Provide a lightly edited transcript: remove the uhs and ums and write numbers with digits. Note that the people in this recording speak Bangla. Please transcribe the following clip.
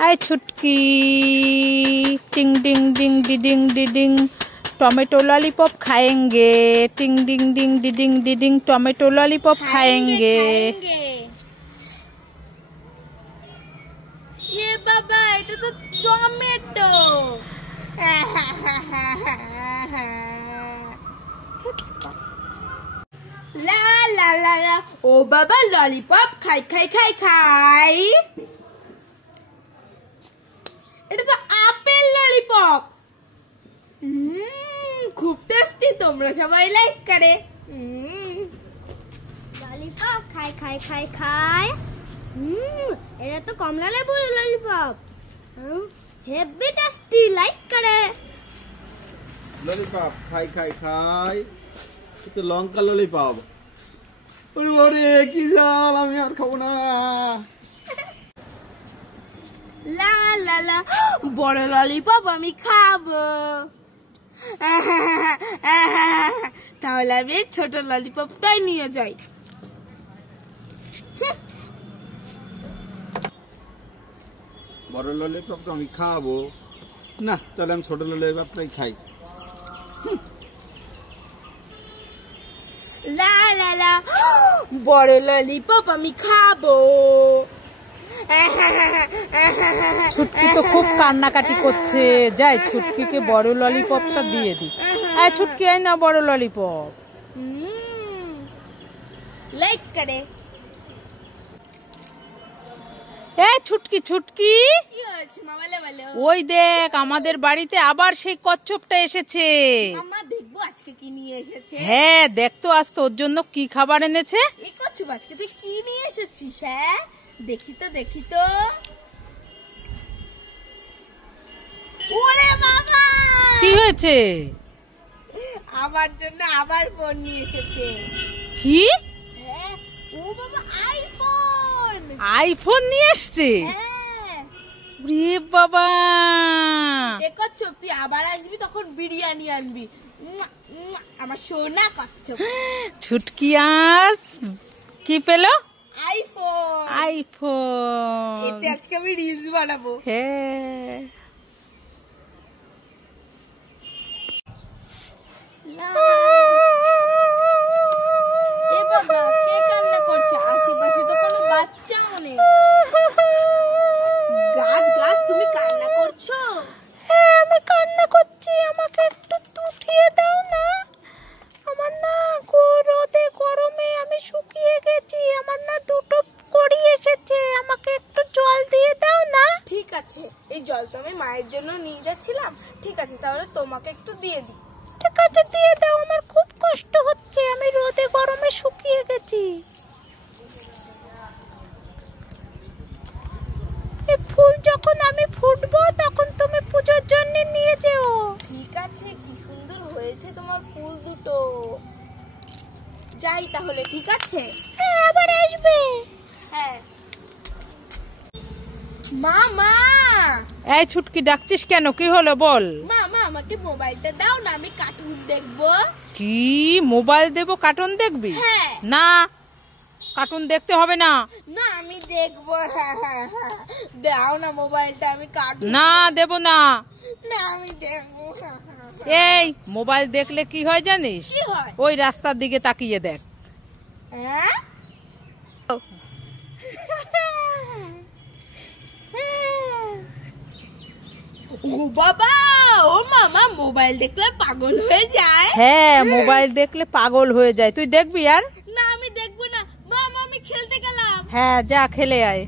आय छुटकी टिंग डिंग डिंग डिडिंग डिडिंग टोमेटो लॉलीपॉप खाएंगे। टिंग डिंग डिंग डिडिंग डिडिंग टोमेटो लॉलीपॉप खाएंगे। ये बाबा এটা তো টমেটো। লা লা লা লা ও বাবা ললিপপ খাই খাই খাই খাই। এটা তো আপেল ললিপপ। খুব টেস্টি, তোমরা সবাই লাইক করে। ললিপপ খাই খাই খাই খাই। এটা তো কমলা লেবুর ললিপপ। হেভি টেস্টি, লাইক করে। ললিপপ খাই খাই খাই। তো লঙ্কা ললিপপ। ওরে ওরে কি জাল, আমি আর খাবো না। লা লা লা বড় ললিপপ আমি খাবো। তাহলে আমি ছোট ললিপপটাই নিয়ে যাই। বড় ললিপপটা আমি খাবো না, তাহলে আমি ছোট ললিপপটাই খাই। লা লা লা বড় ললিপপ আমি খাবো। छुटकी तो खूब कान्नाकाटी करছে। যাই ছুটকিকে বড় ললিপপটা দিয়ে দি। আয় ছুটকি, আয় না বড় ললিপপ। লাইক করে। এই ছুটকি ছুটকি, কি হয়েছে মা, বলে বলো। ওই দেখ আমাদের বাড়িতে আবার সেই কচ্ছপটা এসেছে। আম্মা দেখবো আজকে কি নিয়ে এসেছে। হ্যাঁ দেখ তো, আজ তোর জন্য কি খাবার এনেছে। এই কচ্ছপ আজকে তুই কি নিয়ে এসেছিস? হ্যাঁ দেখি তো দেখি তো। ওরে বাবা, কি হয়েছে? আমার জন্য আবার ফোন নিয়ে এসেছে। কি? হ্যাঁ, ও বাবা আইফোন। আইফোন নিয়ে এসছে? হ্যাঁ। রে বাবা, এ কচ্ছপ তুই আবার আসবি তখন বিরিয়ানি আনবি। আমার সোনা কচ্ছপ। ছুটকি আজ কি পেলো? আইফোন। আইফোন। এতে আজকে আমি রিলস বানাবো। হ্যাঁ। এ বাবা, কে কান্না করছে? আশেপাশে তো কোনো বাচ্চাও নেই। গাছ গাছ, তুমি কান্না করছো? হ্যাঁ আমি কান্না করছি, আমাকে একটু উঠিয়ে দাও না। আমার না রোদে গরমে আমি শুকিয়ে গেছি, আমার না দুটো কড়ি এসেছে, আমাকে একটু জল দিয়ে দাও না। ঠিক আছে, এই জল তো আমি মায়ের জন্য নিয়ে যাচ্ছিলাম। ঠিক আছে, তাহলে তোমাকে একটু দিয়ে দিই। ঠিক আছে দিয়ে দাও, আমার খুব কষ্ট হচ্ছে, আমি রোদে গরমে শুকিয়ে গেছি। এই ফুল যখন আমি ফুটবো তখন তুমি পূজার জন্য নিয়ে যেও। ঠিক আছে, কি সুন্দর হয়েছে তোমার ফুল দুটো। যাই তাহলে, ঠিক আছে? হ্যাঁ আবার আসবে। হ্যাঁ। মা মা, এই ছুটকি ডাকছিস কেন? কি হলো বল। মা মা আমাকে মোবাইলটা দাও না, আমি কার্টুন দেখবো। কি মোবাইল দেবো, কার্টুন দেখবি? হ্যাঁ। না, কার্টুন দেখতে হবে না। না আমি দেখবো। দাও না মোবাইলটা, আমি কার্টুন। না দেব না। না আমি দেখবো। এই মোবাইল দেখলে কি হয় জানিস? কি হয়? ওই রাস্তার দিকে তাকিয়ে দেখ। হ্যাঁ? ও বাবা, ও মামা মোবাইল দেখলে পাগল হয়ে যায়। হ্যাঁ মোবাইল দেখলে পাগল হয়ে যায়। তুই দেখবি আর? না আমি দেখবো না, মামা আমি খেলতে গেলাম। হ্যাঁ যা খেলে আয়।